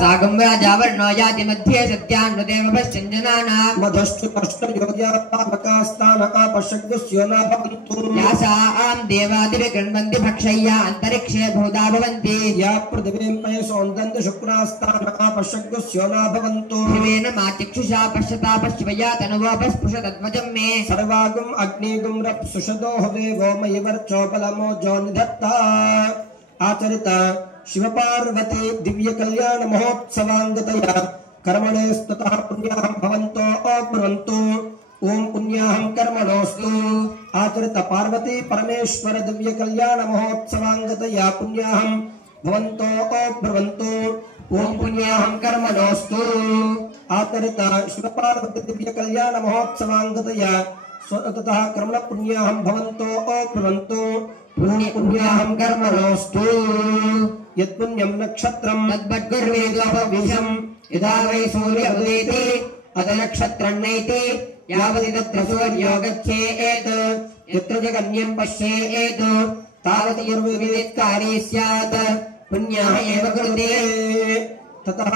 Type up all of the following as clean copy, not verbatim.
सागं राजावर्णो याति मध्ये सत्यान्नुदेव पश्चञ्जनाना मधुश्च कष्टयोजापावकास्तान आपशग्स्यो न भवन्तु यासां देवादिविकृण्वन्ति भक्षय्या अन्तरिक्षे भूता भवन्ति या पृथिवीं पयसोन्दन्ति शुक्रास्तान आपशग्स्यो न भवन्तु शिवेन माचिक्षुषा पश्यता पश्चिमया तनुवोपस्पृशतध्वजं मे सर्वागुम् अग्निगुम् रप्सुषदो हवेवो मयि वर्चोपलमो जो निधत्ता आचरित शिवपार्वती दिव्य कल्याण महोत्सवांगतया कर्मणे स्ततः पुण्याहं भवन्तो अब्रुवन्तु ओम पुण्याहं कर्मणोस्तु आचरित पार्वती परमेश्वर दिव्य कल्याण महोत्सवांगतया पुण्याहं भवन्तो अब्रुवन्तु ओम पुण्याहं कर्मणोस्तु आचरित शिवपार्वती दिव्य कल्याण महोत्सवांगतया ततः कर्मण पुण्याहं भवन्तो अब्रुवन्तु ओम पुण्याहं कर्मणोस्तु यत्पुण्यं नक्षत्रं तद्वद्गुर्वेदोपविशं यदा वै सूर्य उदेति अथ नक्षत्रं नैति यावति तत्र सूर्यो गच्छेत् यत्र जगन्यं पश्येत् तावत् युर्विदित्कारी स्यात् पुण्याः एव कृते ततः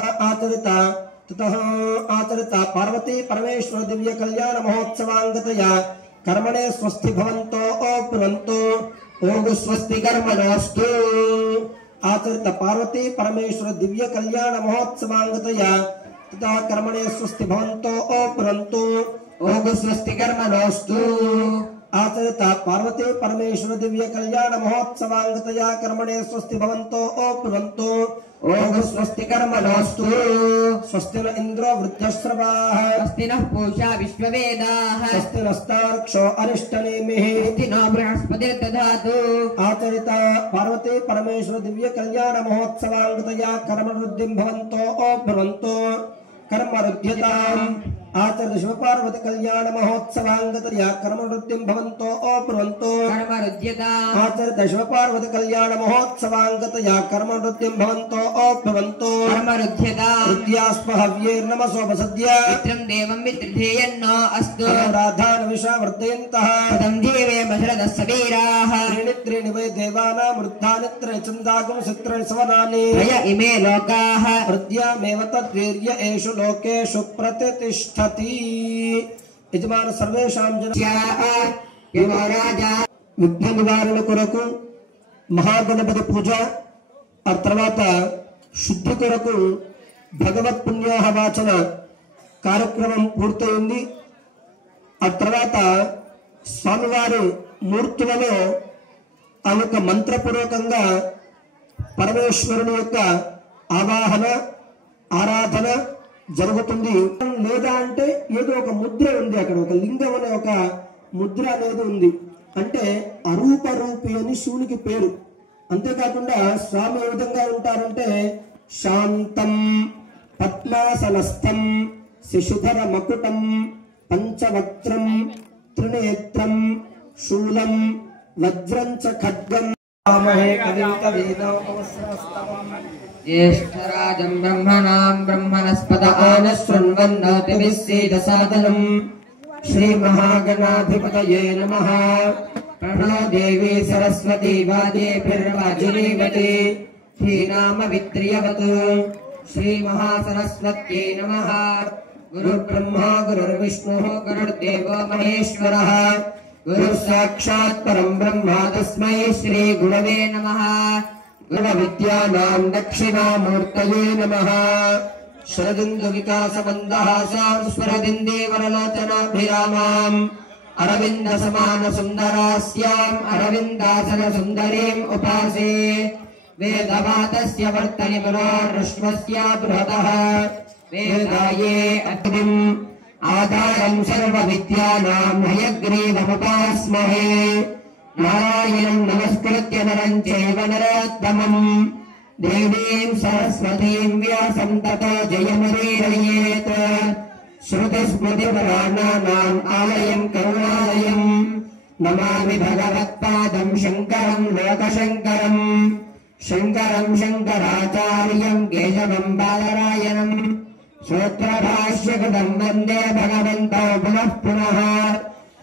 आचरित पार्वती परमेश्वर दिव्य कल्याण महोत्सवांगतया कर्मणे स्वस्ति भवन्तो अब्रुवन्तु ओम स्वस्ति कर्मणोस्तु आचरित पार्वती परमेश्वर दिव्य कल्याण महोत्सवांगतया तथा कर्मणे स्वस्ति भवन्तो अब्रुवन्तु ओम स्वस्ति कर्मणोस्तु आचरित पार्वती परमेश्वर दिव्य कल्याण महोत्सवांगतया कर्मणे स्वस्ति भवन्तो अब्रुवन्तु ओम स्वस्ति कर्मणोस्तु स्वस्ति न इंद्रो वृद्धश्रवाः स्वस्ति नः पूषा विश्ववेदाः स्वस्ति नस्तार्क्ष्यो अरिष्टनेमिः स्वस्ति नो बृहस्पतिर्दधातु आचरित पार्वती परमेश्वर दिव्य कल्याण महोत्सवांगतया कर्मवृद्धिं भवन्तो अब्रुवन्तु कर्मरुध्यताम् आचरित शिवपार्वती कल्याण महोत्सवांगतया कर्मवृद्धिं भवन्तो अब्रुवन्तु कर्मरुध्यताम् आचरित शिवपार्वती कल्याण महोत्सवांगतया कर्मवृद्धिं भवन्तो अब्रुवन्तु कर्मरुध्यताम् विद्यास्म हव्यैर्नमसोपसद्य मित्रं देवं वित्रिधेयन्नो अस्तु राधानविषा वर्धयन्तः पदं देवेम शरदः सवीराः त्रीणि वै देवानां वृद्धानि त्रयचन्दागुं चित्राणि सवनानि त्रय इमे लोकाः हृद्यामेव तद्वीर्य एषु लोकेषु प्रतिष्ठति यजमान सर्वेषां यमो राजा విఘ్న నివారణ కొరకు మహాగణపతి పూజ ఆ తర్వాత శుద్ధి కొరకు భగవత్ పుణ్యాహవాచన కార్యక్రమం పూర్తయింది. ఆ తర్వాత స్వామివారి మూర్తులలో ఆ యొక్క మంత్రపూర్వకంగా పరమేశ్వరుని యొక్క ఆవాహన ఆరాధన జరుగుతుంది. లేదా అంటే ఏదో ఒక ముద్ర ఉంది, అక్కడ ఒక లింగం అనే ఒక ముద్ర అనేది ఉంది. అంటే అరూప రూపి అని శివునికి పేరు. అంతేకాకుండా స్వామి ఏ విధంగా ఉంటారంటే శాంతం పద్మాసనస్థం శిశుధర మకుటం పంచవక్త్రం త్రినేత్రం శూలం వజ్రం చ ఖడ్గం ज्येष्ठराजं ब्रह्मणां ब्रह्मणस्पत आनशृण्वन्नोतिभिः सीदसादनम् श्रीमहागणाधिपतये नमः। प्रणो देवी सरस्वती वाजेभिर्वाजिनीवती श्रीनामवित्रियवतु श्रीमहासरस्वत्यै नमः। गुरुर्ब्रह्मा गुरुर्विष्णुः गुरुर्देवो महेश्वरः गुरुः साक्षात् परं ब्रह्म तस्मै श्रीगुरवे नमः। गुणविद्यानां दक्षिणामूर्तये नमः। शरदिन्दुविकासमन्दहासां स्फुरदिन्दीवरलोचनाभिरामाम् अरविन्दसमानसुन्दरास्याम् अरविन्दासनसुन्दरीम् उपासे। वेदवातस्य वर्तनिमनोर्विश्वस्य बृहतः वेदाये अग्निम् आधारम् सर्वविद्यानां हयग्रीवमुपास्महे। नारायणं नमस्कृत्य नरं चैव नरोत्तमम् देवीं सरस्वतीं व्यासं ततो जयमुदीरयेत्। श्रुतिस्मृतिपुराणानाम् आलयं करुणालयम् नमामि भगवत्पादं शङ्करं लोकशङ्करम्। शङ्करं शङ्कराचार्यं केशवं बादरायणम् सूत्रभाष्यकृतं वन्दे भगवन्तौ पुनः पुनः।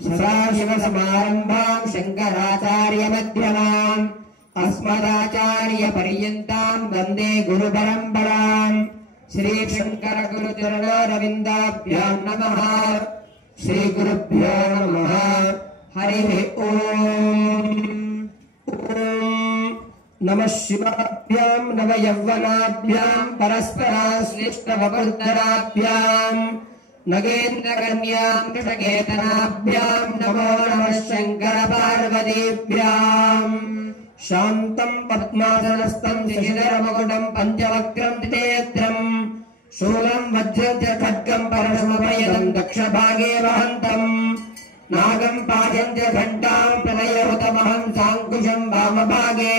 सदाशिवसमारम्भां शङ्कराचार्यमध्यमाम् अस्मदाचार्यपर्यन्तां वन्दे गुरुपरम्पराम्। श्री शंकर गुरु चरणारविंदाभ्यां नमः। श्री गुरुभ्यो नमः। हरि ओम। नमः शिवाभ्यां नव यौवनाभ्यां परस्पराश्लिष्टवपुर्धराभ्यां नगेन्द्रकन्यां वृषकेतनाभ्यां नमो नमः शंकर पार्वतीभ्यां। शान्तं पद्मासनस्थं शिशिरमुकुटं पञ्चवक्त्रं त्रिनेत्रं शूलं वज्रं च खड्गं परशुभयदं दक्षभागे वहन्तं नागं पाशं च घण्टां प्रलयहुतमहं साङ्कुशं वामभागे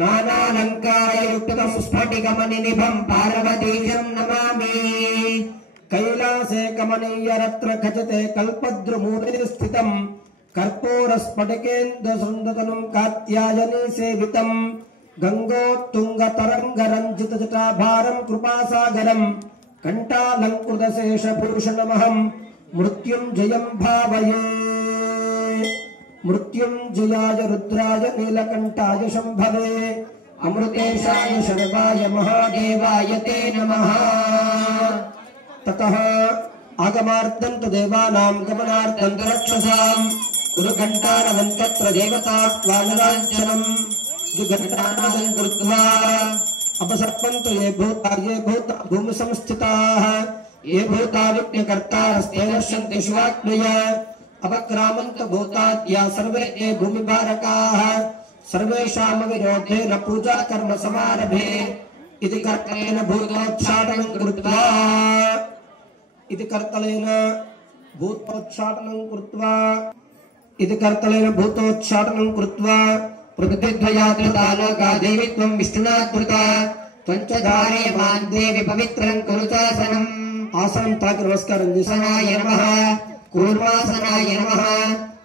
नानालङ्कारयुक्तं स्फटिकमणिनिभं पार्वतीशं नमामि। कैलासे कमनीयरत्न खचते कल्पद्रुमूले स्थितं कर्पूरस्फटिकेन्दुसृन्दतनुं कात्यायनी सेवितं गङ्गोत्तुङ्गतरङ्गरञ्जितजटाभारं कृपासागरं कण्ठालङ्कृतशेषभूषणमहं मृत्युञ्जयं भावये। मृत्युञ्जयाय रुद्राय नीलकण्ठाय शम्भवे अमृतेशाय शर्वाय महादेवाय ते नमः। ततः आगमार्थं तु देवानां गमनार्थं तु रक्षसाम् गुरुघण्टानवं तत्र देवताह्वानलाञ्छनम् दुघण्टानादं कृत्वा अपसर्पन्तु ये भूता भूमि संस्थिताः ये भूता विघ्नकर्तारस्ते नश्यन्ति शिवाग्नय अपक्रामन्तु भूताद्या सर्वे ते भूमिभारकाः सर्वेषामविरोधेन पूजा कर्म समारभे इति कर्तलेन भूतोच्चाटनं कृत्वा इति कर्तलेन भूतोच्चाटनं कृत्वा प्रकृतिद्वयात्रितालोका देवी त्वं विष्णुना कृता त्वञ्च धारयमान् देवी पवित्रं कुरु चासनम्। आसनं ताकि नमस्कारं दिसनाय नमः कूर्मासनाय नमः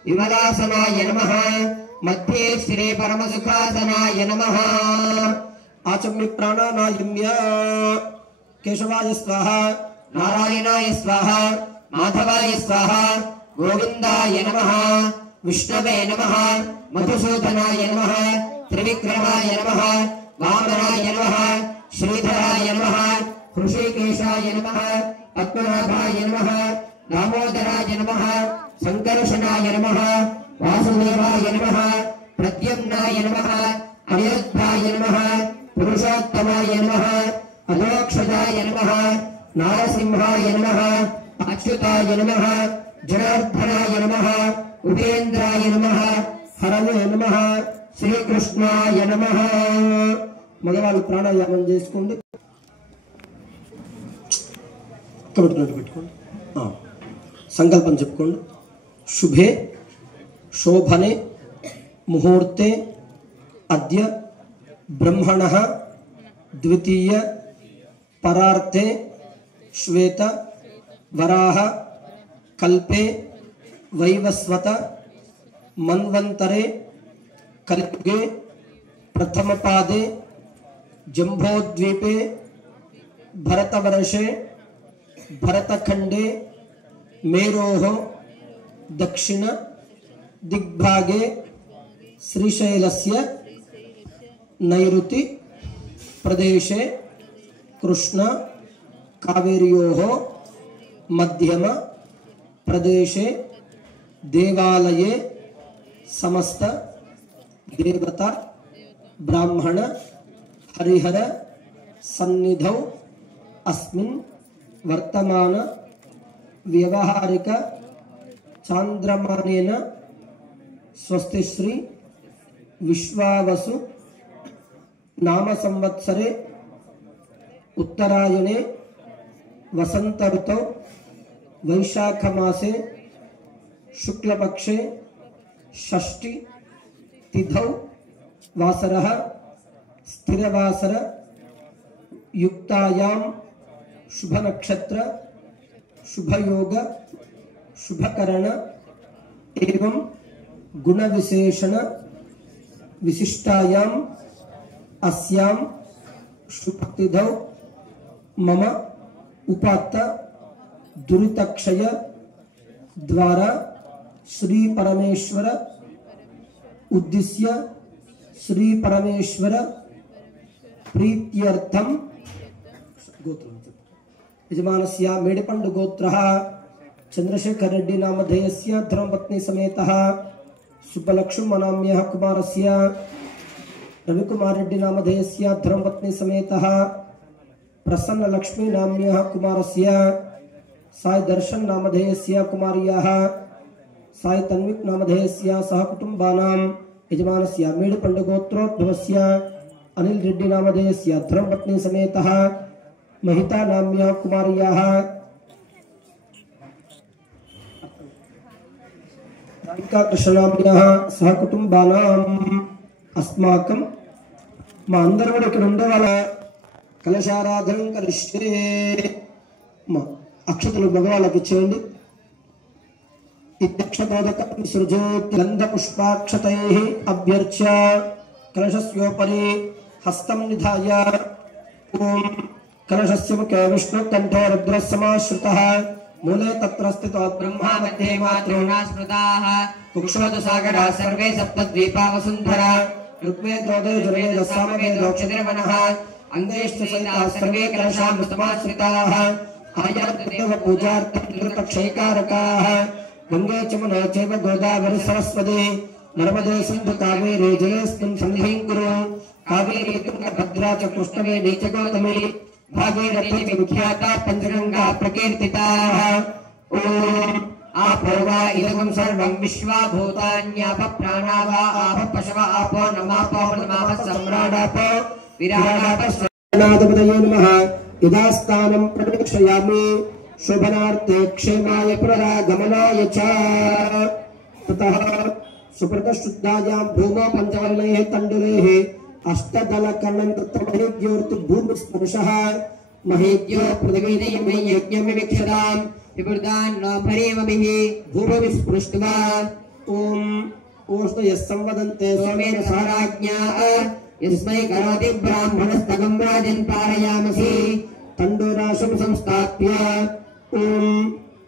विमलासनाय नमः मध्ये श्री परमसुखासनाय नमः। आचम्य प्राणानायम्य केशवाय स्वाहा नारायणाय स्वाहा माधवाय स्वाहा गोविंदाय नमः विष्णवे नमः मधुसूदनाय नमः त्रिविक्रमाय नमः वामनाय नमः श्रीधराय नमः ऋषिकेशाय नमः पद्मनाभाय नमः दामोदराय नमः संकर्षणाय नमः वासुदेवाय नमः प्रद्युम्नाय नमः अनिरुद्धाय नमः पुरुषोत्तमाय नमः अधोक्षजाय नमः नारसिंहाय नमः अच्युताय नमः जनार्दनाय नमः उपेन्द्राय नमः हरये नमः श्रीकृष्णाय नमः। మగవాళ్ళు ప్రాణాయామం చేసుకోండి పెట్టుకోండి సంకల్పం చెప్పుకోండి। శుభే శోభనే ముహూర్తే అద్య బ్రహ్మణః ద్వితీయ పరార్థే శ్వేత వరాహ కల్పే వైవస్వత మన్వంతరే కలియుగే ప్రథమ పాదే జంబోద్వీపే భరతవర్షే భరతఖండే మేరోః దక్షిణ దిగ్భాగే శ్రీశైలస్య నైరుతి ప్రదేశే కృష్ణ కావేర్యోః మధ్యమ ప్రదేశే దేవాలయే సమస్త దేవత బ్రాహ్మణ హరిహర సన్నిధౌ అస్మిన్ వర్తమాన వ్యవహారిక చాంద్రమానేన స్వస్తి శ్రీ విశ్వావసు నామ సంవత్సరే उत्तरायणे वसंत ऋतौ वैशाख मासे शुक्लपक्षे षष्ठी तिथौ वासरः स्थिरवासर युक्तायां शुभ नक्षत्र शुभ योग शुभकरण एवं गुण विशेषण विशिष्टायां अस्यां शुभ तिथौ मम उपात्त दुरितक्षय द्वारा श्री परमेश्वर उद्दिश्य श्री परमेश्वर प्रीत्यर्थम गोत्रं यजमानस्य मेडिपंड गोत्रः चंद्रशेखर रेड्डी नामधेयस्य धर्मपत्नी समेतः सुब्बलक्ष्मण नाम्यः कुमारस्य रविकुमार रेड्डी नामधेयस्य धर्मपत्नी समेतः प्रसन्न लक्ष्मी नाम्यः कुमारस्य साई दर्शन नामधेयस्य कुमार्याः साई तन्विक नामधेयस्य सह कुटुंबानां यजमानस्य मेडिपंड गोत्रोद्भवस्य अनिल रेड्डी नामधेयस्य धर्मपत्नी समेतः महिता नाम्यः कुमार्याः राधिका कृष्णनाम्याः सह कुटुंबानां अस्माकं మా అందరూ కూడా ఇక్కడ ఉండే వాళ్ళ కలశారాధన కరిష్టే మా అక్షతలు భగవాళ్ళకి ఇచ్చేయండి ఇత్యక్షతోదకం విసృజేత్ గంధ పుష్పాక్షతైః అభ్యర్చ్య కలశస్యోపరి హస్తం నిధాయ ఓం కలశస్య ముఖే విష్ణు కంఠే రుద్రः సమాశ్రితः మూలే తత్ర స్థితో బ్రహ్మా మధ్యే మాతృణా స్మృతాః కుక్షోద సాగరా సర్వే సప్తద్వీపా వసుంధరా ऋग्वेदोदय जुर्वेद सामवेद क्षतिर्वनः अंगेष्ट सहिताः सर्वे कलशामृतमाश्रिताः आयातदेव पूजार्थं निरतक्षयकारकाः गंगे चमुना चैव गोदावरी सरस्वती नर्मदे सिन्धु कावेरी जलेऽस्मिन् सन्निधिं कुरु कावेरी तुङ्गभद्रा च कृष्णवेणी च गौतमी भागीरथी च विख्याता पञ्चगङ्गा प्रकीर्तिताः ओम आपोवा इदं सर्वं विश्वा भूतान्याप प्राणावा आप पशव आपो नमापो नमाप सम्राडाप विराडाप नादपदये नमः यदास्थानं प्रवेशयामि शोभनार्थे क्षेमाय पुनरागमनाय च ततः सुप्रतशुद्धायां भूमौ पञ्चवर्णैः तण्डुलैः अष्टदलकर्णं तत्त्वमहेद्योर्तु भूमिस्पर्शः महेद्यो पृथिवीदेवै यज्ञं विवीक्षताम् विवृदान्नो भरेमभिः भूमिस्पृष्ट्वा ॐ ओष्णयः संवदन्ते सोमेन सहराज्ञा यस्मै करोति ब्राह्मणस्तगं राजन् पारयामसि तण्डुराशं संस्थाप्य ॐ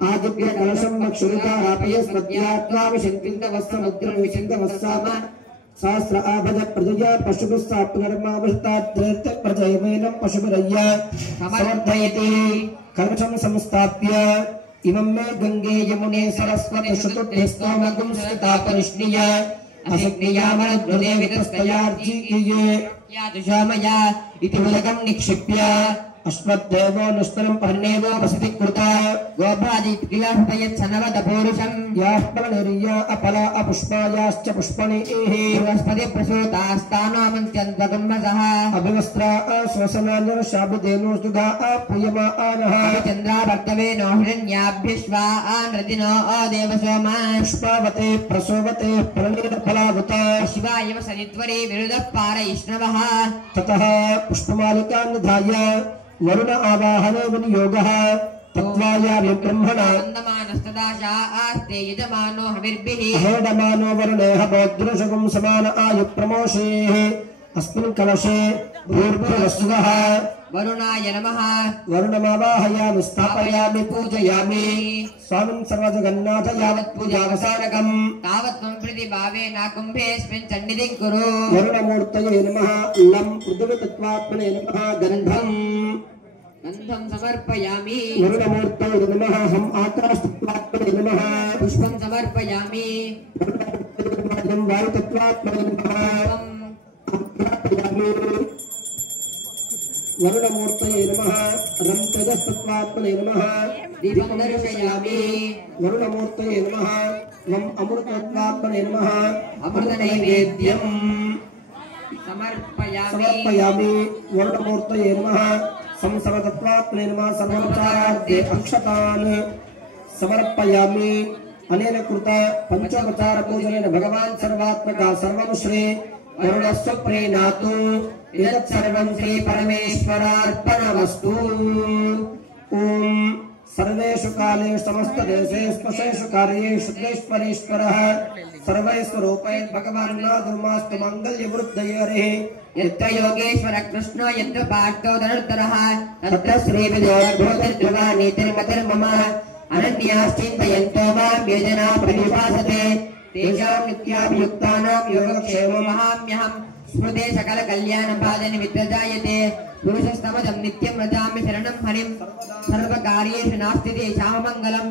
आदिभ्य कलशं मक्षुरितारापयस्मद्यात्वा विशन्तिन्दवस्समुद्रं विशन्तवस्साम सहस्र आभज प्रजया पशुभिस्सा पुनर्मावृताद्रेर्थ प्रजयमेनं पशुभिरय्य समर्थयति कलशं संस्थाप्य इमं मे गंगे यमुने सरस्वती शुतुभ्यस्तोमगुं स्थितापरिष्णीय असिग्नियामरुद्रदेवितस्तयार्जीये यादुषामया इति उदकं निक्षिप्य अश्वत्थेवो निष्पलं पर्णेवो वसति कृता गोपादित्किलापयत्सनवदपूरुषं याःपलनिर्या अपला अपुष्पायाश्च पुष्पणीः बृहस्पति प्रसूतास्तानामन्त्यन्त्वगम्मसः अभिवस्त्रा श्वसनान्यर्षाभिधेनुर्दुधा पूयमानः चन्द्राभक्तवेनो हिरण्याभ्यश्वा नृतिनो देवसोमा पुष्पावते प्रसोवते फलनीरफलावता शिवाय सरिद्वरे विरुधः पारयिष्णवः ततः पुष्पमालिकान् निधाय वरुण आवाहने विनियोगः तत्त्वायामि ब्रह्मणा वन्दमानस्तदाशा आस्ते यजमानो हविर्भिः अहेडमानो वरुणेह भोद्रुषगुं समान आयु प्रमोषेः अस्मिन् कलशे भूर्भुवस्सुवः वरुणाय नमः वरुणमावाहयामि स्थापयामि पूजयामि स्वामिन् सर्वजगन्नाथ यावत् पूजावसानकम् तावत् त्वं प्रतिभावेन कुम्भेऽस्मिन् सन्निधिं कुरु वरुणमूर्तये नमः लं पृथ्वीतत्त्वात्मने नमः गन्धं समर्पयामि वरुणमूर्तये नमः हम आकाशतत्त्वात्मने नमः पुष्पं समर्पयामि वायुतत्त्वात्मने नमः वरुणमूर्तये नमः रं तेजस्तत्त्वात्मने नमः दीपं दर्शयामि वरुणमूर्तये नमः वं अमृतत्वात्मने नमः अमृतनैवेद्यं समर्पयामि वरुणमूर्तये नमः संसर्वतत्त्वात्मने नमः सर्वोपचारार्थे अक्षतान् समर्पयामि अनेन कृत पंचोपचार पूजनेन भगवान् सर्वात्मकः सर्वं श्री वरुणस्य प्रेणातु एतत् सर्वं श्री परमेश्वरार्पणमस्तु ओम सर्वेषु कालेषु समस्त देशेषु स्पर्शेषु कार्येषु देश्वरेश्वरः सर्वैस्वरूपैः भगवान् नादुर्मास्तु मङ्गल्यवृद्धये हरिः यत्र योगेश्वर कृष्णो यत्र पार्थो धनुर्धरः तत्र श्रीविजयोर्भूतिर्ध्रुवा नीतिर्मतिर्मम अनन्याश्चिन्तयन्तो मां योजना परिभासते तेषां नित्याभियुक्तानां योगक्षेमं महाम्यहम् स्मृते सकल कल्याण भाजन विद्यजायते पुरुषस्तमजं नित्यं व्रजामि शरणं हरिं सर्वकार्येषु नास्ति तेषां मङ्गलम्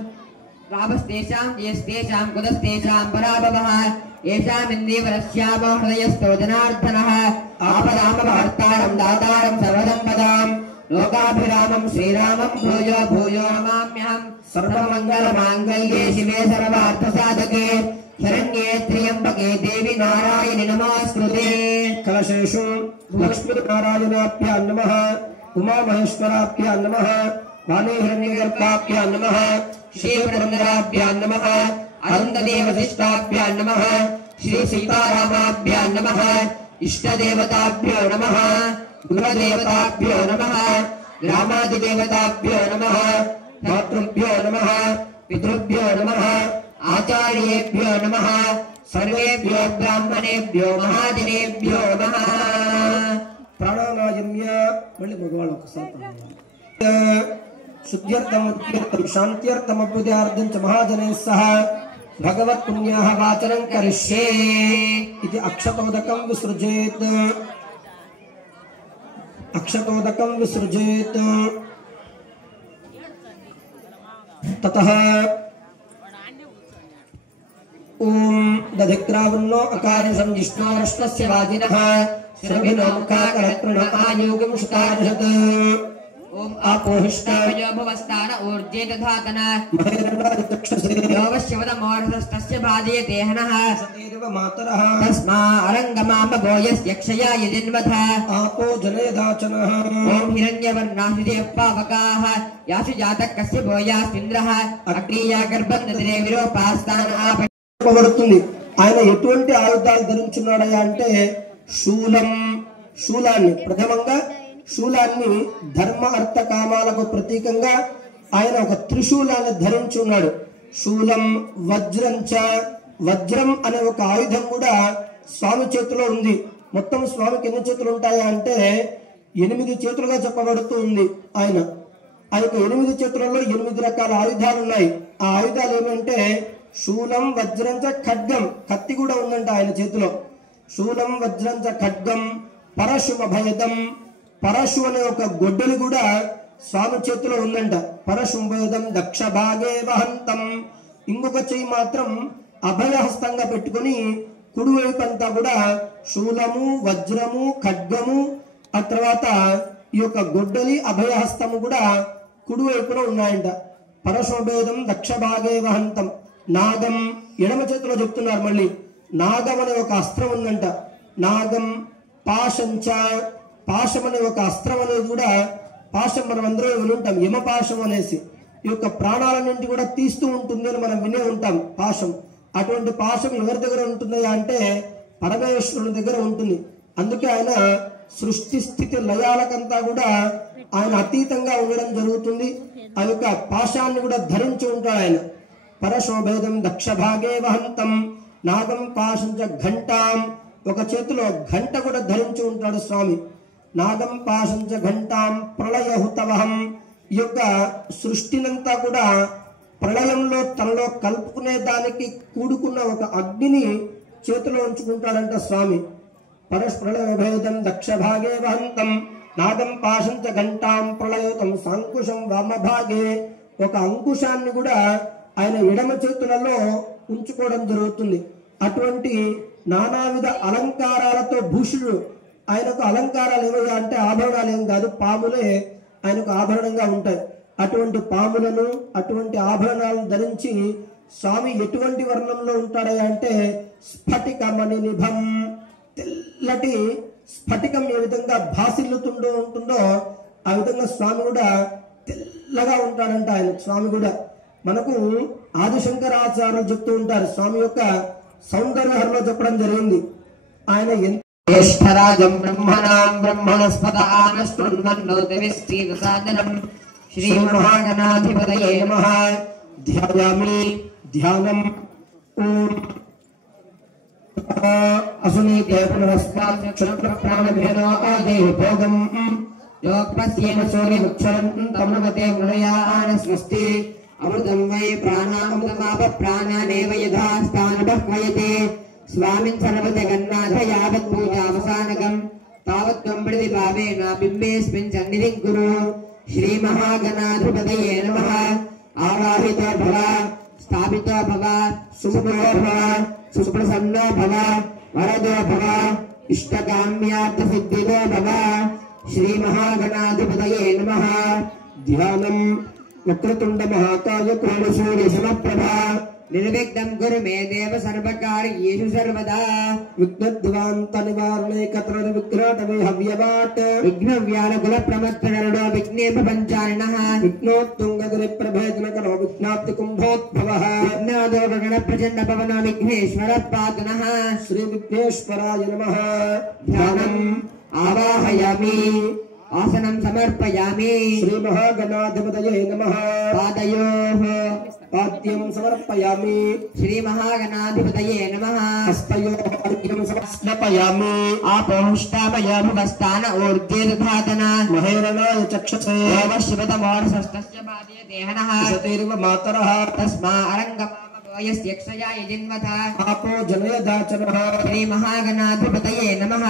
लाभस्तेषां यस्तेषां कुतस्तेषां पराभवः येषामिन्दीवरस्यामो हृदयस्थो जनार्दनः आपदामभर्तारं दातारं सर्वसम्पदां लोकाभिरामं श्रीरामं भूयो भूयो नमाम्यहम् सर्वमङ्गलमाङ्गल्ये शिवे सर्वार्थसाधके शरण्ये त्र्यम्बके देवी नारायणि नमोऽस्तुते। कलशेषु लक्ष्मीनारायणाभ्यां नमः, उमामहेश्वराभ्यां नमः, वाणीहिरण्यगर्भाभ्यां नमः, श्रीपुरन्दराभ्यां नमः, अरुन्धदेवशिष्टाभ्यां नमः, श्रीसीतारामाभ्यां नमः, इष्टदेवताभ्यो नमः, गृहदेवताभ्यो नमः, ग्रामादिदेवताभ्यो नमः, मातृभ्यो नमः, पितृभ्यो नमः, आचार्येभ्यो नमः, सर्वेभ्यो ब्राह्मणेभ्यो महाजनेभ्यो नमः। प्राणायाम्य मళ్ళీ భగవాన్ ఒకసారి शुद्ध्यर्थम उत्प्यर्थम शांत्यर्थम अभ्युदयार्थम च महाजनैः सह भगवत् पुण्याः वाचनं करिष्ये इति अक्षतोदकं विसृजेत्। अक्षतोदकं विसृजेत्। ततः ओम दधिक्रावन्नो अकारिशं जिष्णोरश्वस्य वाजिनः श्रभिनो मुखाकरत्रण आयोगं शुतार्षत्। ओम आपोहिष्टाय भवस्तान ऊर्जे दधातन योवश्यवदमोर्धस्तस्य भाजयते हनः सतेरव मातरः तस्मा अरङ्गमाम गोयस्यक्षयाय जन्मथ आपो जनयदाचनः। ओम हिरण्यवर्णाहिते पावकाः यासु जातः कस्य भोयास्मिन्द्रः अग्नीया गर्भन्धतिरे विरोपास्तान आप పడుతుంది। ఆయన ఎటువంటి ఆయుధాలు ధరించున్నాడయ్యా అంటే శూలాన్ని ప్రథమంగా శూలాన్ని ధర్మ అర్థ కామాలకు ప్రతీకంగా ఆయన ఒక త్రిశూలాన్ని ధరించి ఉన్నాడు। శూలం వజ్రంచ వజ్రం అనే ఒక ఆయుధం కూడా స్వామి చేతిలో ఉంది। మొత్తం స్వామికి ఎన్ని చేతులు ఉంటాయా అంటే 8 చేతులుగా చెప్పబడుతూ ఉంది। ఆయన ఆ యొక్క 8 చేతులలో 8 రకాల ఆయుధాలు ఉన్నాయి। ఆ ఆయుధాలు ఏమంటే శూలం వజ్రంచ ఖడ్గం, కత్తి కూడా ఉందంట ఆయన చేతిలో। శూలం వజ్రంచ ఖడ్గం పరశుమభయదం, పరశు అనే ఒక గొడ్డలి కూడా స్వామి చేతిలో ఉందంట। పరశుమభయదం దక్ష భాగే వహంతం, ఇంకొక చెయ్యి మాత్రం అభయహస్తంగా పెట్టుకుని కుడివైపు అంతా కూడా శూలము వజ్రము ఖడ్గము ఆ తర్వాత ఈ యొక్క గొడ్డలి అభయహస్తము కూడా కుడివైపున ఉన్నాయంట। పరశుమభయదం దక్ష భాగే వహంతం। నాగం ఎడమ చేతిలో చెప్తున్నారు మళ్ళీ। నాగం అనే ఒక అస్త్రం ఉందంట। నాగం పాశంచ, పాశం అనే ఒక అస్త్రం అనేది కూడా పాశం మనం అందరూ విని ఉంటాం, యమపాశం అనేసి ఈ యొక్క ప్రాణాలన్నింటి కూడా తీస్తూ ఉంటుంది అని మనం వినే ఉంటాం పాశం। అటువంటి పాశం ఎవరి దగ్గర ఉంటుంది అంటే పరమేశ్వరుని దగ్గర ఉంటుంది। అందుకే ఆయన సృష్టి స్థితి లయాలకంతా కూడా ఆయన అతీతంగా ఉండడం జరుగుతుంది। ఆ యొక్క పాశాన్ని కూడా ధరించి ఉంటాడు ఆయన। పరశోభేదం దక్ష భాగే వహంతం నాగం పాశంచ ఘంటాం, ఒక చేతిలో ఘంట కూడా ధరించి ఉంటాడు స్వామి। నాగం పాశంచ ఘంటాం ప్రళయహుతవహం, ఈ యొక్క సృష్టినంతా కూడా ప్రళయంలో తనలో కలుపుకునే దానికి కూడుకున్న ఒక అగ్నిని చేతిలో ఉంచుకుంటాడంట స్వామి। పరస్ప్రళయభేదం దక్ష భాగే వహంతం నాగం పాశంచ ఘంటాం ప్రళయతం సాంకుశం వామభాగే, ఒక అంకుశాన్ని కూడా ఆయన ఎడమ చేతులలో ఉంచుకోవడం జరుగుతుంది। అటువంటి నానావిధ అలంకారాలతో భూషుడు, ఆయనకు అలంకారాలు ఏమయ్యా అంటే ఆభరణాలు ఏం కాదు, పాములే ఆయనకు ఆభరణంగా ఉంటాయి। అటువంటి పాములను అటువంటి ఆభరణాలను ధరించి స్వామి ఎటువంటి వర్ణంలో ఉంటాడయ్యా అంటే స్ఫటికమణి నిభం, తెల్లటి స్ఫటికం ఏ విధంగా భాసిల్లుతుండో ఉంటుందో ఆ విధంగా స్వామి కూడా తెల్లగా ఉంటాడంట ఆయన స్వామి కూడా। మనకు ఆదిశంకరాచార్యులు చెప్తూ ఉంటారు, స్వామి యొక్క సౌందర్యహరలో చెప్పడం జరిగింది। ఆయన జ్యేష్ఠరాజం బ్రహ్మణాం బ్రహ్మణస్పత ఆనశ్వన్మన్నోతివిస్తీతసాదనం శ్రీ మహాగణాధిపతయే నమః। ధ్యాయామి ధ్యానం ఓం అసునీతే పునరస్కారం క్షుద్రప్రాణభేదో ఆదేహి భోగం యోగపస్యేన సూర్యముక్షరం తమనవతే మృళయాన స్వస్తి अमृतं वै प्राणामृतमाप प्राणानेव यथा स्थानभक्वयते स्वामिन् सर्वजगन्नाथ यावत् पूजावसानकम् तावत् त्वं प्रतिभावेन बिम्बेऽस्मिन् सन्निधिं कुरु। श्रीमहागणाधिपतये नमः। आवाहितो भव स्थापितो भव सुमुखो भव सुप्रसन्नो भव वरदो भव इष्टकाम्यार्थसिद्धिदो भव। श्रीमहागणाधिपतये नमः। ध्यानम् वक्रतुण्ड महाकाय कोटिसूर्य समप्रभा निर्विघ्नं कुरु मे देव सर्वकार्येषु सर्वदा। विघ्नध्वान्त निवारणे कत्र विघ्नाटवे हव्यवाट विघ्नव्यालकुलप्रमत्तरणो विघ्नेभ पञ्चारिणः विघ्नोत्तुङ्गगिरिप्रभेदनकरो विघ्नाप्ति कुम्भोद्भवः विघ्नादो गगनप्रचण्डपवनो विघ्नेश्वरः पातु नः। श्री विघ्नेश्वराय नमः। ध्यानम् आवाहयामि आसनं समर्पयामि। श्री महागणाधिपतये नमः। पादयोः पाद्यं समर्पयामि। श्री महागणाधिपतये नमः। हस्तयोः अर्घ्यं समर्पयामि। आपोष्टामयो भुवस्तान ऊर्ध्वे दधातना महेरणाय चक्षसे शिवतमोर्षस्तस्य पादे देहनः सतेर्व मातरः तस्मा अरङ्गमामभोयस्यक्षयाय जिन्वथा आपो जनयदाचनः। श्री महागणाधिपतये नमः।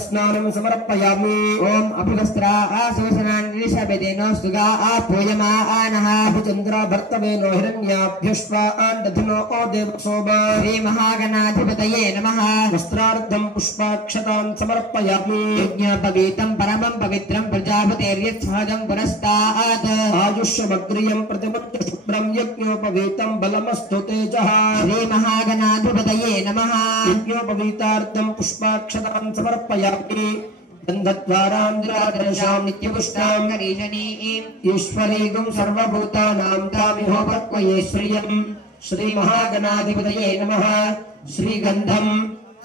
स्नानं समर्पयामि। ओम अभिवस्त्रा आसोसनान्निशबेदेनो सुगा आपोयमा आनः अभिचन्द्रा भर्तवेनो हिरण्याभ्यश्वा आण्डधनो ओ देवसोमा। श्री महागणाधिपतये नमः। वस्त्रार्धं पुष्पाक्षतां समर्पयामि। यज्ञोपवीतं परमं पवित्रं प्रजापतेर्यच्छहजं पुरस्तात् आयुष्यमग्रियं प्रतिमुच्च शुभ्रं यज्ञोपवीतं बलमस्तु तेजः। श्री महागणाधिपतये नमः। यज्ञोपवीतार्धं पुष्पाक्षतां समर्पयामि। गन्धद्वारान्द्रादर्शां नित्यपुष्टां करीशनीं ईश्वरीगुं सर्वभूतानां तामिहोपक्वये श्रियं। श्री महागणाधिपतये नमः। श्रीगन्धं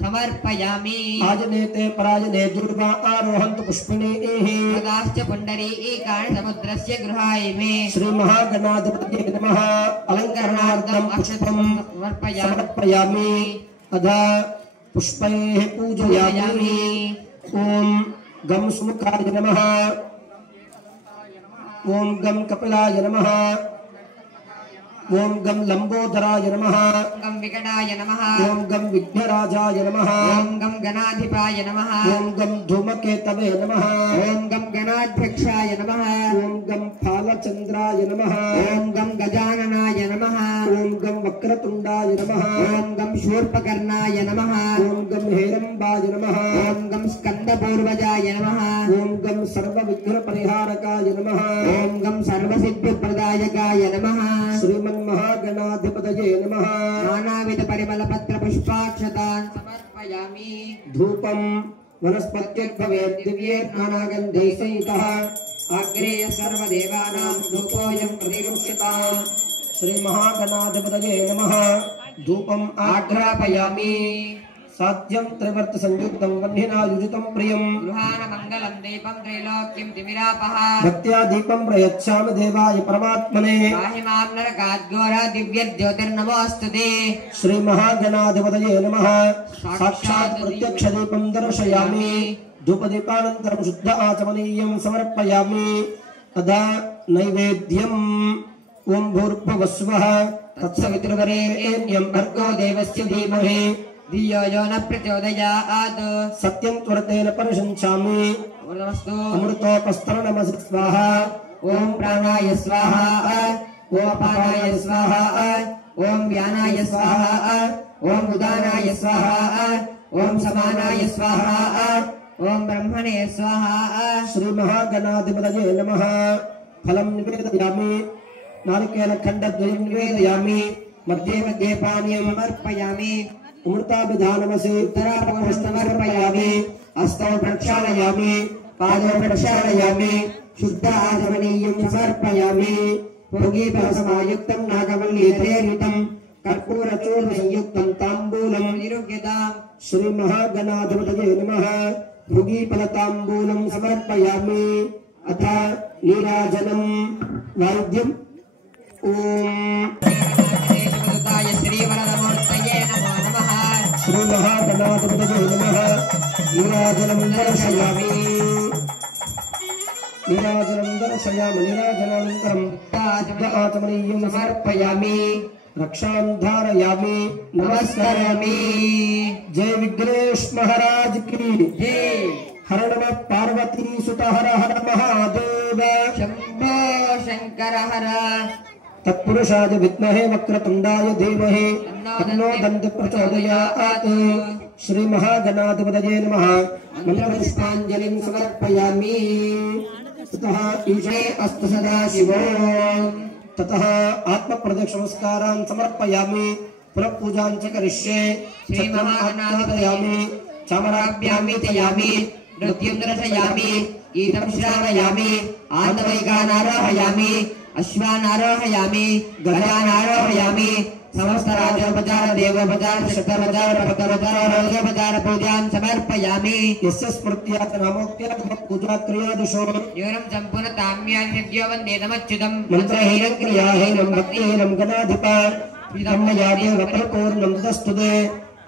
समर्पयामि। आजनेते पराजने दुर्गा आरोहन्तु पुष्पिणीः। मृगाश्च पुण्डरीकाणि समुद्रस्य गृहाय मे। श्री महागणाधिपतये नमः। अलङ्करणार्थम् अक्षतं समर्पयामि। अधा पुष्पैः पूजयामि। ओम गम सुमुखाय नमः। ओम गम कपिलाय नमः। ओम गम लंबोदराय नमः। गम विकटाय नमः। ओम गम विघ्नराजाय नमः। ओम गम गणाधिपाय नमः। ओम गम धूमकेतवे नमः। ओम गम गणाध्यक्षाय नमः। ओम गम फालचंद्राय नमः। ओम गम गजाननाय नमः। ओम गम वक्रतुंडाय नमः। ओम गम शूर्पकर्णाय नमः। ओम गम हेरंबाय नमः। ओम गम स्कंदपूर्वजाय नमः। ओम गम सर्वविघ्न परिहारकाय नमः। ओम गम सर्वसिद्धिप्रदायकाय नमः। श्रीमन्महागणाधिपतये नमः। नानाविध परिमलपत्र पुष्पाक्षतान् समर्पयामि। धूपं वनस्पत्यद्भवेत् दिव्येर्नानागन्धैः सहितः अग्रे सर्वदेवानां धूपोऽयं प्रतिगृह्यताम्। श्रीमहागणाधिपतये नमः। धूपम् आघ्रापयामि। साध्यं त्रिवर्त संयुक्तं वह्निनायुजितं प्रियं गृहाणमङ्गलं दीपं त्रैलोक्यं तिमिरापः भक्त्या दीपं प्रयच्छामि देवाय परमात्मने। पाहि मां नरकाद्घोरा दिव्यज्योतिर्नमोऽस्तु ते। श्रीमहागणाधिपतये नमः। साक्षात् प्रत्यक्ष दीपं दर्शयामि। धूपदीपानन्तरं शुद्ध आचमनीयं समर्पयामि। अदा नैवेद्यम् ओं भूर्भुवस्वः तत्सवितुर्वरेण्यं भर्गो देवस्य धीमहि धियो यो न प्रचोदयात्। सत्यं त्वरतेन परिशंसामि। नमस्तु अमृतोपस्तरणमसि स्वाहा। ओम प्राणाय स्वाहा। ओम अपानाय स्वाहा। ओम व्यानाय स्वाहा। ओम उदानाय स्वाहा। ओम समानाय स्वाहा। ओम ब्रह्मणे स्वाहा। श्री महागणाधिपतये नमः। फलं निवेदयामि। नारिकेलखण्डद्वयं निवेदयामि। मध्ये मध्ये पानीयं समर्पयामि। अमृताभिधानमसि उत्तराप्रकोष्ठमर्पयामि। हस्तौ प्रक्षालयामि। पादौ प्रक्षालयामि। शुद्ध आचमनीयं समर्पयामि। भोगीफलसमायुक्तं नागवल्लीधरेर्युतं कर्पूरचूर्णसंयुक्तं ताम्बूलं निरुग्यताम्। श्री महागणाधिपतये नमः। भोगीफलताम्बूलं समर्पयामि। अथ नीराजनं वाद्यम् ओम श्रीवरदमूर्तये नमो नमः। श्री महागणाधिपतये नमः। नीराजनं दर्शयामि। नीराजनं दर्शयामि नीराजनानन्तरं आचमनीयं समर्पयामि रक्षां धारयामि नमस्करोमि। जय विघ्नेश महाराज की जय। हर नमः पार्वती सुत हर हर महादेव शंभो शंकर हर। तत्पुरुषाय विद्महे वक्रतुंडाय धीमहि तन्नो दन्ति प्रचोदयात्। श्री महागणाधिपतये नमः। मंत्रपुष्पाञ्जलिं समर्पयामि। ततः ईशे अस्तु सदा शिवो। ततः आत्मप्रदक्ष नमस्कारान् समर्पयामि। पुनः पूजां च करिष्ये। श्रीमहागणाधिपतये चामराभ्यामि तयामि नृत्यं दर्शयामि गीतं श्रावयामि आनवैगानारोहयामि अश्वानारोहयामि गजानारोहयामि समस्त राजोपचार देवोपचार शतोपचार भक्तोपचार रोगोपचार पूजां समर्पयामि। यस्य स्मृत्या च नामोक्त्या पूजा क्रियादिषु न्यूनं सम्पूर्णताम्यान्यो वन्दे नमच्युतं मन्त्रहीनं क्रियाहीनं भक्तिहीनं गणाधिप ब्रह्मया देव परिपूर्णं तदस्तुते।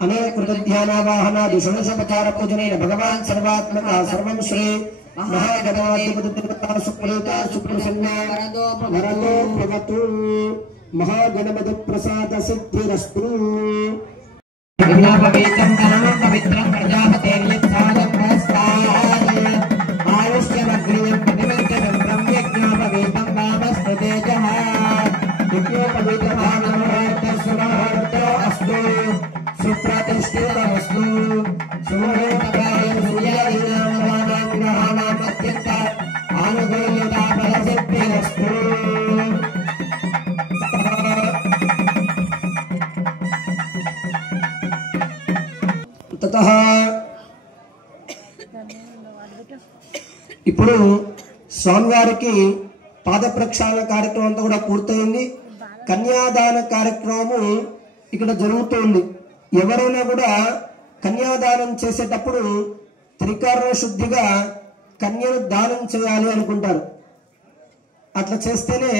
अनेककृतध्यानावाहनादिषोडशोपचार पूजनेन भगवान् सर्वात्मकः सर्वं श्री महागणाधिपतिदेवता सुप्रीता सुप्रसन्ना वरदो भवतु। महागणपति प्रसाद सिद्धिरस्तु। यज्ञोपवीतं परमं पवित्रं प्रजापतेर्यत्सादं प्रस्तात् आयुष्यमग्रियं प्रतिमन्त्रं ब्रह्मयज्ञोपवीतं वामस्पते जः यज्ञोपवीतभागमहोर्तस्वमहोर्तो अस्तु सुप्रतिष्ठितमस्तु सुमुहूर्तकाले सूर्यादीनां ग्रहाणाम् अत्यन्त आनुकूल्यता फलसिद्धिरस्तु। ततः ఇప్పుడు స్వామివారికి పాద ప్రక్షాళన కార్యక్రమం అంతా కూడా పూర్తయింది. కన్యాదాన కార్యక్రమము ఇక్కడ జరుగుతుంది. ఎవరైనా కూడా కన్యాదానం చేసేటప్పుడు త్రికరణ శుద్ధిగా కన్యను దానం చేయాలి అనుకుంటారు. అట్లా చేస్తేనే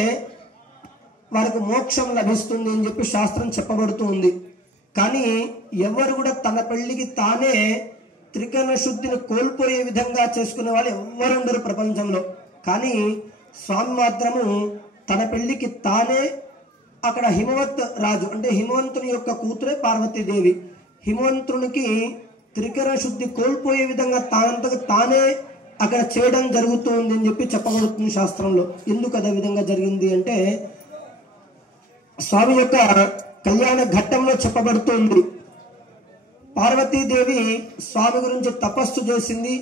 వారికి మోక్షం లభిస్తుంది అని చెప్పి శాస్త్రం చెప్పబడుతూ ఉంది. కానీ ఎవరు కూడా తన పెళ్లికి తానే త్రికరణ శుద్ధిని కోల్పోయే విధంగా చేసుకునే వాళ్ళు ఎవరుండరు ప్రపంచంలో. కానీ స్వామి మాత్రము తన పెళ్లికి తానే అక్కడ హిమవత్ రాజు అంటే హిమవంతుని యొక్క కూతురే పార్వతీదేవి హిమవంతునికి త్రికరణ శుద్ధి కోల్పోయే విధంగా తానంతకు తానే అక్కడ చేయడం జరుగుతుంది అని చెప్పి చెప్పబడుతుంది శాస్త్రంలో. ఎందుకు అదే విధంగా జరిగింది అంటే స్వామి యొక్క కళ్యాణ ఘట్టంలో చెప్పబడుతుంది. పార్వతీదేవి స్వామి గురించి తపస్సు చేసింది.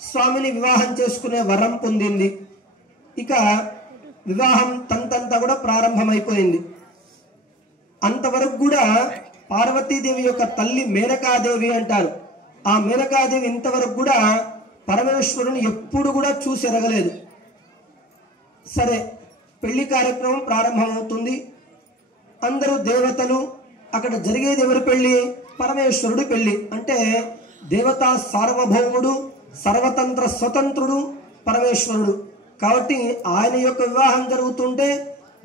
స్వామిని వివాహం చేసుకునే వరం పొందింది. ఇక వివాహం తంతంతా కూడా ప్రారంభమైపోయింది. అంతవరకు కూడా పార్వతీదేవి యొక్క తల్లి మేనకాదేవి అంటారు. ఆ మేనకాదేవి ఇంతవరకు కూడా పరమేశ్వరుని ఎప్పుడు కూడా చూసి ఎరగలేదు. సరే, పెళ్లి కార్యక్రమం ప్రారంభమవుతుంది. అందరూ దేవతలు. అక్కడ జరిగేది ఎవరి పెళ్లి? పరమేశ్వరుడి పెళ్లి. అంటే దేవతా సార్వభౌముడు, సర్వతంత్ర స్వతంత్రుడు పరమేశ్వరుడు. కాబట్టి ఆయన యొక్క వివాహం జరుగుతుంటే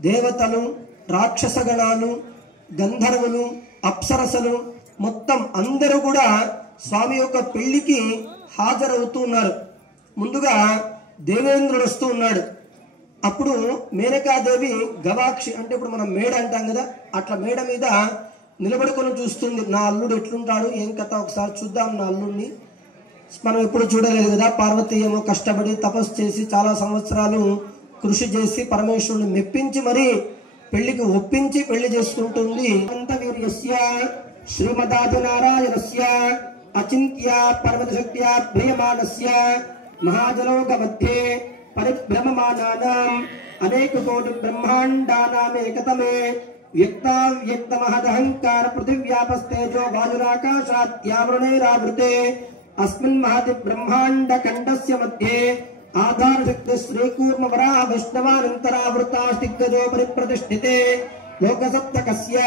దేవతలు, రాక్షస గణాలు, గంధర్వులు, అప్సరసలు మొత్తం అందరూ కూడా స్వామి యొక్క పెళ్లికి హాజరవుతున్నారు. ముందుగా దేవేంద్రుడు వస్తూ ఉన్నాడు. అప్పుడు మేనకాదేవి గవాక్షి అంటే ఇప్పుడు మనం మేడ అంటాం కదా, అట్లా మేడ మీద నిలబడుకొని చూస్తుంది. నా అల్లుడు ఎట్లుంటాడు, ఏం కథ, ఒకసారి చూద్దాం నా అల్లుడిని. మనం ఎప్పుడు చూడలేదు కదా. పార్వతి ఏమో కష్టపడి తపస్సు చేసి చాలా సంవత్సరాలు కృషి చేసి పరమేశ్వరుని మెప్పించి మరి పెళ్లికి ఒప్పించి పెళ్లి చేసుకుంటుంది. అంతవీర్యస్య శ్రీమదాదినారాయణస్య అచింత్య పర్వత శక్త్యా ప్రియమానస్య మహాజలోక మధ్యే పరిభ్రమమానానాం అనేక కోటి బ్రహ్మాండానాం ఏకతమే వ్యక్తావ్యక్తమహదహంకార పృథివ్యాపస్తేజో వాయురాకాశాద్యావృణైరావృతే अस्मिन् महति ब्रह्मांड खंडस्य मध्ये आधार शक्ति श्रीकूर्म वराह वैष्णवानंतरावृतास्तिग्गजो परिप्रतिष्ठिते लोकसप्तकस्य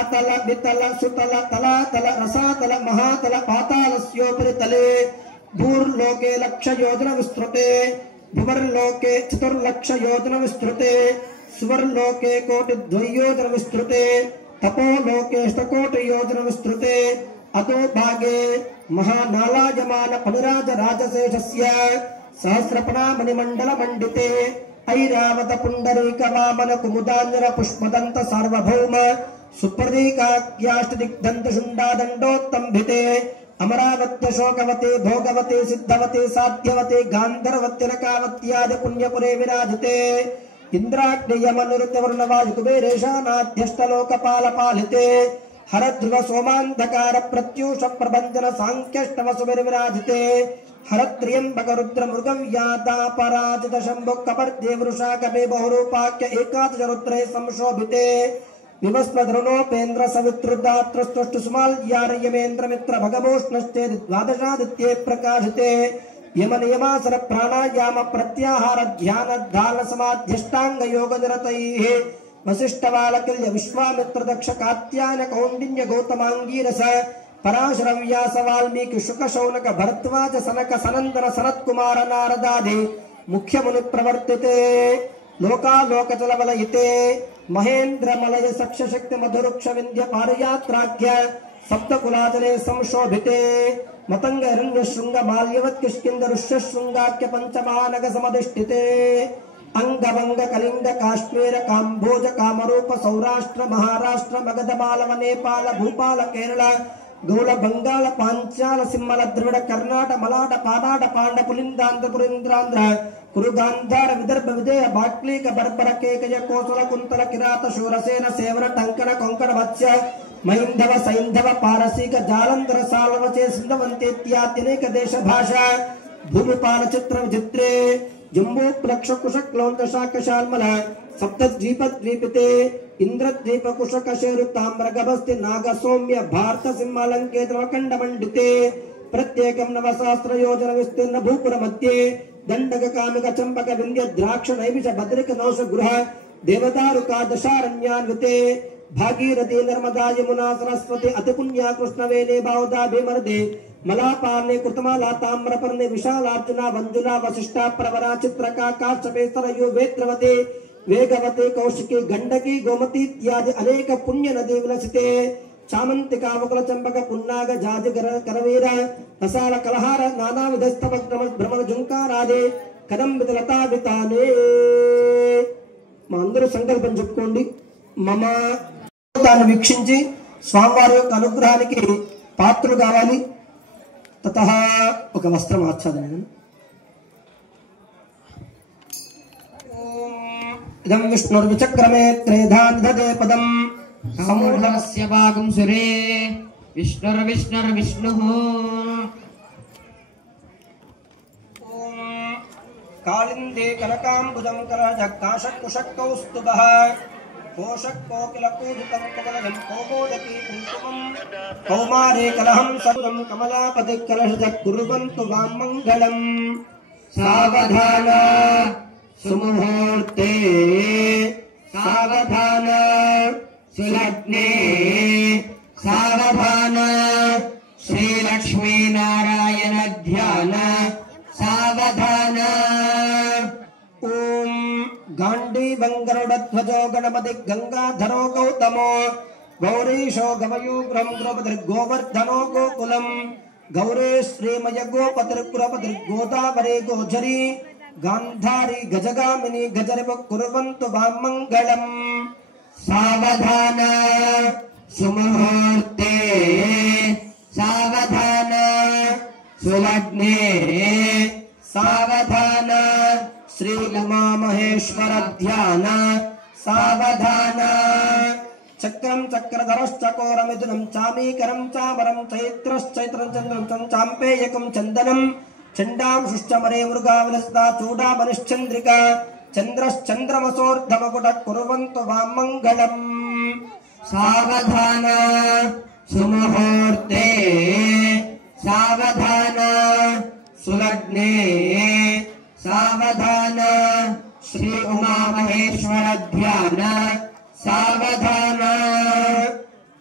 अतल वितल सुतल तलातल रसातल महातल पातालस्योपरि तले भूर्लोके लक्ष योजन विस्तृते भुवर्लोके चतुर्लक्ष योजन विस्तृते सुवर्लोके कोटिद्वयोजन विस्तृते तपोलोके अष्टकोटि योजन विस्तृते अतो भागे महानालायमान फणिराज राजशेषस्य सहस्रपणामणि मंडल मंडिते ऐरावत पुंडरीक वामन कुमुदांजन पुष्पदंत सार्वभौम सुप्रदीकाख्याष्ट दिग्धंत शुंडादंडोत्तंभिते अमरावत्य शोकवते भोगवते सिद्धवते साध्यवते गांधर्वत्य नकावत्यादि पुण्यपुरे विराजते इंद्राग्नियमनुरुतवर्णवायु कुबेरेशानाध्यष्टलोकपाल पालिते हरध्रुव सोमांधकार प्रत्यूष प्रबंधन सांख्यष्टवसुभिर्विराजिते हरत्र्यंबक रुद्र मृगव्यादा पराजित शंभु कपर्दे वृषा कपे बहुरूपाख्य एकादश रुद्रे संशोभिते विवस्वधृणोपेन्द्र सवितृदात्रस्तुष्ट सुमाल्यार्यमेन्द्र मित्र भगवोष्णश्चे द्वादशादित्ये प्रकाशिते यम नियमासन प्राणायाम प्रत्याहार ध्यान धान समाध्यष्टांग योग निरतैः वसिष्ठ वालकिल्य विश्वामित्र दक्ष कात्यायन कौंडिन्य गौतमांगीरस पराशर व्यास वाल्मीकि शुक शौनक भरद्वाज सनक सनंदन सनत कुमार नारदादि मुख्य मुनि प्रवर्तिते लोकालोकचल वलयिते महेंद्र मलय सक्ष शक्ति मधुरुक्ष विंध्य पारयात्राख्य सप्तकुलाजने संशोभिते मतंग हिरण्य शृंग माल्यवत किष्किंद ऋष्य शृंगाख्य पंचमानग समधिष्ठिते अंगभंग कलिंग काश्मीर काम्भोज कामरूप सौराष्ट्र महाराष्ट्र मगध मालव नेपाल भूपाल केरल गौड़ बंगाल पांचाल सिम्मल द्रविड़ कर्नाट मलाट पानाट पांड पुलिंदांध्र पुरींद्रांध्र कुरु गांधार विदर्भ विजय बाक्लीक बर्बर केकय कोसल कुंतल किरात शूरसेन सेवर टंकण कोंकण मत्स्य महिंधव सैंधव पारसीक जालंधर सालवचे सिंधवंतेत्यात्यनेक देश भाषा भूमिपाल चित्र विचित्रे जम्बू प्लक्ष कुशक क्लौंत शाक शाल्मल सप्तद्वीप द्वीपिते इंद्रद्वीप कुशक शेरु ताम्र गभस्ति नाग सौम्य भारत सिंहालंकेत वकंड मंडिते प्रत्येकं नवसहस्र योजन विस्तीर्ण भूपुर मध्ये दंडक कामिक चंपक विंध्य द्राक्ष नैमिष भद्रिक नौष गृह देवदारुका दशारण्यान्विते भागीरथी नर्मदा यमुना सरस्वती अतिपुण्या कृष्णवेणी बाहुदा भीमर्दे मलापार्णे कृतमाला ताम्रपर्णे विशालार्जुना वंजुला वसिष्ठा प्रवरा चित्रका काश्यपे सरयू वेत्रवते वेगवते कौशिकी गंडकी गोमती इत्यादि अनेक पुण्य नदी विलसिते चामंतिका मुकुल चंपक पुन्नाग जाज करवीर रसाल कलहार नाना विधस्तव भ्रमण झुंकारादे कदंबित लता विताने మా అందరూ సంకల్పం చెప్పుకోండి మమ దాన్ని వీక్షించి స్వామివారి యొక్క అనుగ్రహానికి పాత్రలు కావాలి తతః ఒక వస్త్రం ఆచ్ఛాదన ఇదం విష్ణుర్విచక్రమే త్రేధా నిదదే పదం సమూఢస్య భాగం సురే విష్ణుర్విష్ణుర్విష్ణుః कालिंदे कनकांबुजं करजक्काशक्कुशक्कौस्तुभः कोशक्कोकिलकूजितं कमलजं कौमोदकी कुङ्कुमं कौमारे कलहं सदुरं कमलापति कलशजः कुर्वन्तु वां मङ्गलम् सावधान सुमुहूर्ते सावधान सुलग्ने सावधान श्रीलक्ष्मी नारायण ध्यान सावधान ओम गांडी बंगरुड़ध्वजो गणपति गंगाधरो गौतमो गौरीशो गमयूग्रम गोवर्धनो गोकुलम गौरे श्रीमय गोपतिर्गुरपति गोदावरी गोझरी गांधारी गजगामिनी गजरिव कुर्वन्तु वां मंगलम सावधान सुमुहूर्ते सावधान सुलग्ने सावधान श्री उमा महेश्वर ध्यान सावधान चक्रम चक्रधरश्चकोरमिथुनं चामीकरं चामरं चैत्रश्चैत्रं चन्द्रं चाम्पेयकं चन्दनं चण्डां शुष्टमरे मृगावलस्ता चूडामनिश्चन्द्रिका चन्द्रश्चन्द्रमसोर्धमकुटः कुर्वन्तु वां मङ्गलम् सावधान सुमुहूर्ते सावधान सुलग्ने सावधान श्री उमा महेश्वर ध्यान सावधान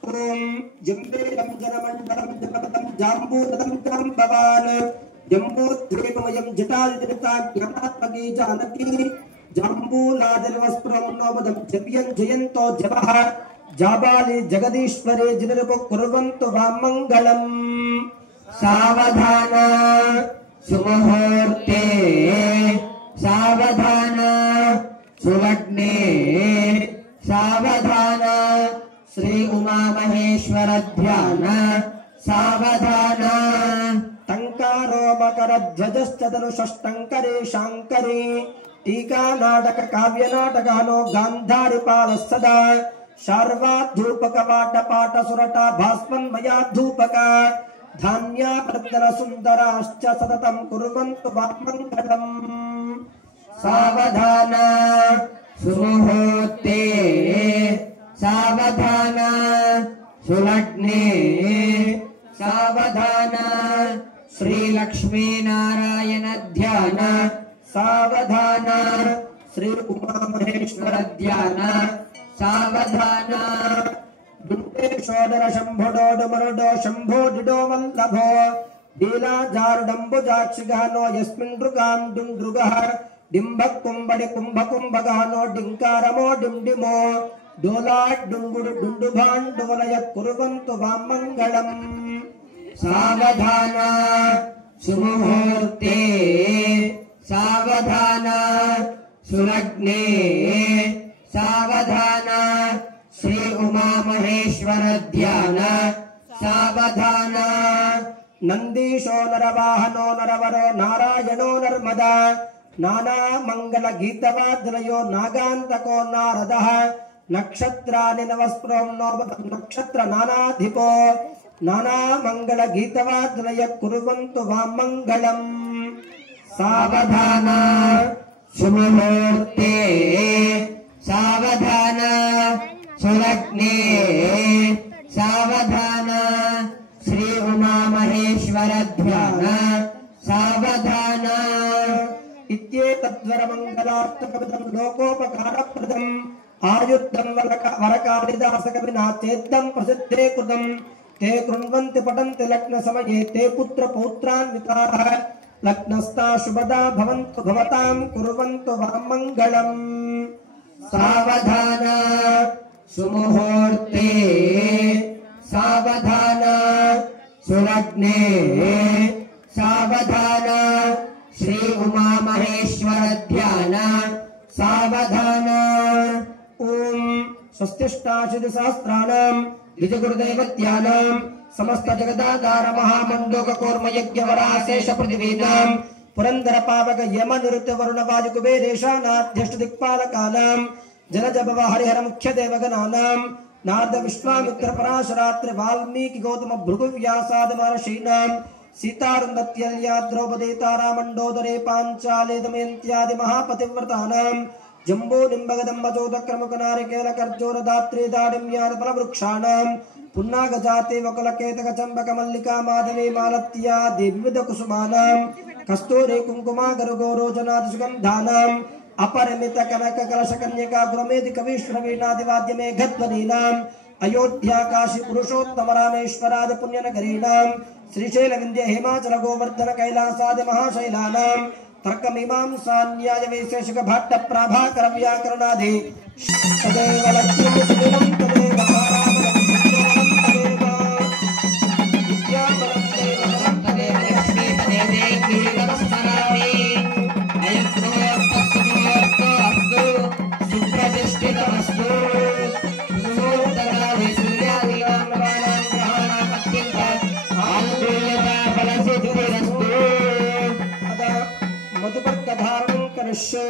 ओम जम्बेरं जनमंडलं जपदं जाम्बूतदं जाम्बवान् जम्बूद्वीपमयं जटादिता ज्ञानात्मकी जानकी जाम्बूलादिवस्त्रं नवदं जप्यं जयन्तो जपः जाबाली जगदीश्वरे जनरूप कुर्वन्तु वां मङ्गलम् सावधान सुमुहूर्ते सावधान सुलग्ने सावधान श्री उमा महेश्वर ध्यान सावधान टंकारो मकर ध्वजस्तनु षष्टंकरे शांकरे टीका नाटक काव्य नाटकानो गांधारी पाल सदा शार्वा धूपक पाट पाट सुरटा भास्मन्मया धूपक धान्या प्रदन सुंदराश्च सततं कुर्वन्तु वामङ्गलम् सावधान सुमुहूर्ते सावधान सुलग्ने सावधान श्री लक्ष्मी नारायण ध्यान सावधान श्री उमा महेश्वर ध्यान सावधान दुर्गेशोदर शंभोडोड मरुडो शंभो डिडो वल्लभो दीला जारुडंबुजाक्षिगहनो यस्मिन् नृगां दुंदृगः डिंभक कुंभडि कुंभ कुंभगहनो डिंकारमो डिंडिमो डोलाट डुंगुडु डुंडुभाण्डुवलय कुर्वन्तु वामङ्गलम् सावधान सुमुहूर्ते सावधान सुलग्ने सावधान श्री उमा महेश्वर ध्यान सावधान नंदीशो नरवाहनो नरवरो नारायणो नर्मदा नाना मंगल गीतवाद्रयो नागान्तको नारदः नक्षत्राणि नवस्प्रोम्नो नक्षत्र नानाधिपो नाना मंगल गीतवाद्रय कुर्वन्तु वामङ्गलम् सावधान सुमुहूर्ते सावधान सुलग्ने सावधान श्री उमा महेश्वर ध्यान सावधान इत्येतद्वरमङ्गलार्थकविदं लोकोपकारप्रदम् आयुद्धं वरकालिदासकविना चेद्दं प्रसिद्धे कृतं ते कृण्वन्ति पठन्ति लग्नसमये ते पुत्रपौत्रान्विताः लग्नस्था शुभदा भवन्तु भवतां कुर्वन्तु वामङ्गलम् सावधान सुमुहूर्ते सावधान सुलग्ने सावधान श्री उमा महेश्वर ध्यान सावधान ओम स्वस्तिष्ठाशिति सहस्राणां द्विजगुरुदैवत्यानां समस्त जगदाधार महामंडोक कूर्म यज्ञ वराशेष पृथ्वीनां पुरंदर पावक यम निरुत वरुण वायु कुबेरेशानाध्यष्ट दिक्पालकानां जनजभव हरिहर मुख्य देवगणानां नारद विश्वामित्र पराशरात्रि वाल्मीकि गौतम भृगु व्यासाद महर्षीणां सीतारुंदत्यल्या द्रौपदी तारा मंडोदरे पांचाले दमयन्त्यादि महापतिव्रतानां जम्बो निम्बगदम्बजोदक्रमुक नारिकेल कर्जोर दात्री दाडिम्याद फलवृक्षाणां पुन्नागजाते वकुलकेतक चम्बक मल्लिका माधवी मालत्यादि विविध कुसुमानां कस्तूरी कुंकुमा गरुगौरोजनादि सुगन्धानां अपरिमित कनक कलश कन्यका गुरमेदि कवीश्वरवीणादि वाद्य मेघध्वनीनां अयोध्या काशी पुरुषोत्तम रामेश्वरादि पुण्यनगरीणां श्रीशैल विंध्य हिमाचल गोवर्धन कैलासादि महाशैलानां तर्कमीमांसा न्याय वैशेषिक भट्ट प्रभाकर व्याकरणादि तदेव लक्ष्मीं सुदिनं तदेव ताराबलं तदेव विद्याबलं तदेव लक्ष्मीपदे देवी नमस्करामि अयं अस्तु सुप्रतिष्ठितमस्तु सूत्रकाले सूर्यादीनां नवानां ग्रहाणाम् अत्यन्त आनुकूल्यता फलसिद्धिरस्तु मधुपर्क धारणं करिष्ये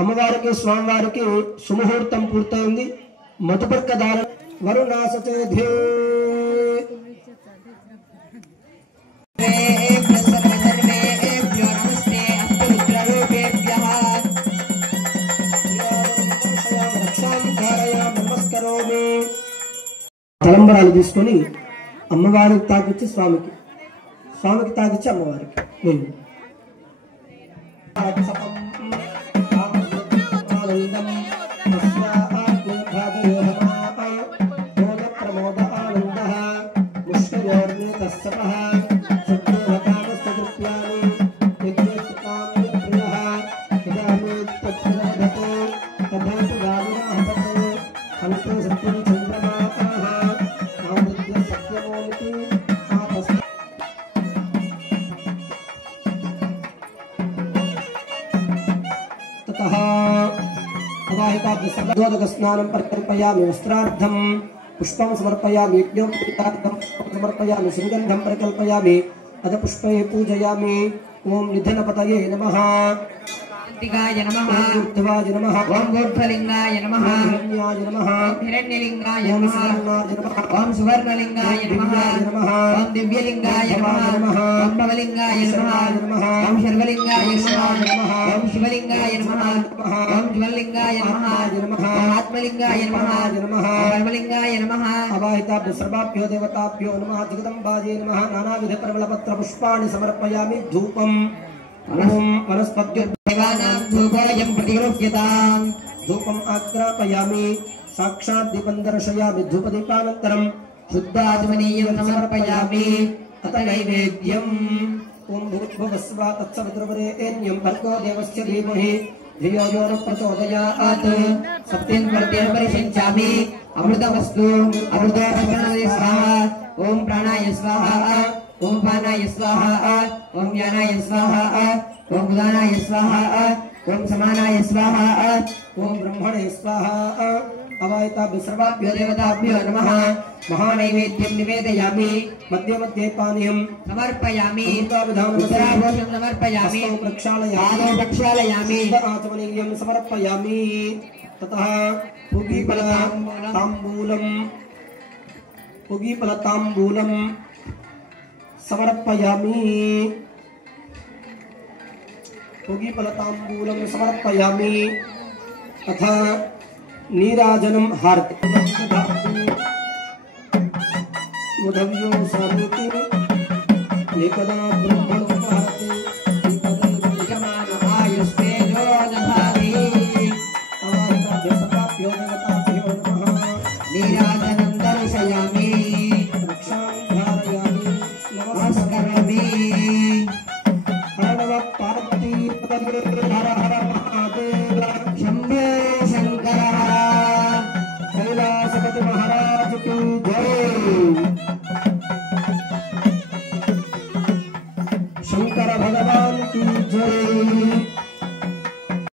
అమ్మవారికి స్వామివారికి సుముహూర్తం పూర్తయింది మధుపర్క ధారణ వరుణాసచేధే తలంబరాలు తీసుకొని అమ్మవారికి తాకిచ్చి స్వామికి తాకిచ్చి అమ్మవారికి अवाहिताभ्योदक स्नानं परिकल्पयामि वस्त्रार्थं पुष्पं समर्पयामि यज्ञं समर्पयामि सुगन्धं परिकल्पयामि अथ पुष्पे पूजयामि ओम निधनपतये नमः कार्तिकाय नमः ऊर्ध्वाय नमः ओम ऊर्ध्वलिंगाय नमः हिरण्याय नमः हिरण्यलिंगाय ओम नमः सुवर्णाय नमः ओम सुवर्णलिंगाय नमः ओम दिव्यलिंगाय नमः ओम भवलिंगाय नमः ओम शर्वलिंगाय नमः ओम शिवलिंगाय नमः ओम ज्वललिंगाय नमः ओम आत्मलिंगाय नमः ओम परमलिंगाय नमः अवाहिताभ्यो सर्वाभ्यो देवताभ्यो नमः जगदम्बायै नमः नानाविध परिमलपत्र पुष्पाणि समर्पयामि धूपम् ओम वनस्पत्यो देवानां धूपोऽयं प्रतिगृह्यताम् धूपम् आग्रापयामि साक्षात् दीपं दर्शयामि धूपदीपानन्तरं शुद्धात्मनीयं समर्पयामि अत नैवेद्यम् ओम भूर्भुवस्व तत्सवितुर्वरेण्यं भर्गो देवस्य धीमहि धियो यो न प्रचोदयात् सत्यं वर्तेन परिषिञ्चामि अमृतमस्तु अमृतोपकरणे स्वाहा ओम प्राणाय स्वाहा ओम पानाय स्वाहा ओम ज्ञानाय स्वाहा ओम उदानाय स्वाहा ओम समानाय स्वाहा ओम ब्रह्मणे स्वाहा अवाहिताभ्यो सर्वाभ्यो देवताभ्यो नमः महानैवेद्यं निवेदयामि मध्ये मध्ये पानीयं समर्पयामि अमृताभिधानं उत्तराभूषं समर्पयामि हस्तौ प्रक्षालयामि पादौ प्रक्षालयामि आचमनीयं समर्पयामि ततः पूगीफलताम्बूलं समर्पयामि पूगीफलताम्बूलं समर्पयामि अथ नीराजनं हार्दिकं मुदव्यो सानुति एकदा ब्रह्मणो महति एकदा यजमानो आयुस्तेजो दधाति अवाहिताभ्यो सर्वाभ्यो देवताभ्यो नमः नीराजनं दर्शयामि रक्षां धारयामि नमस्करोमि हर नमः पार्वती पतये हर हर महादेव शंभो शंकर कैलासपति महाराज की जय शंकर भगवान की जय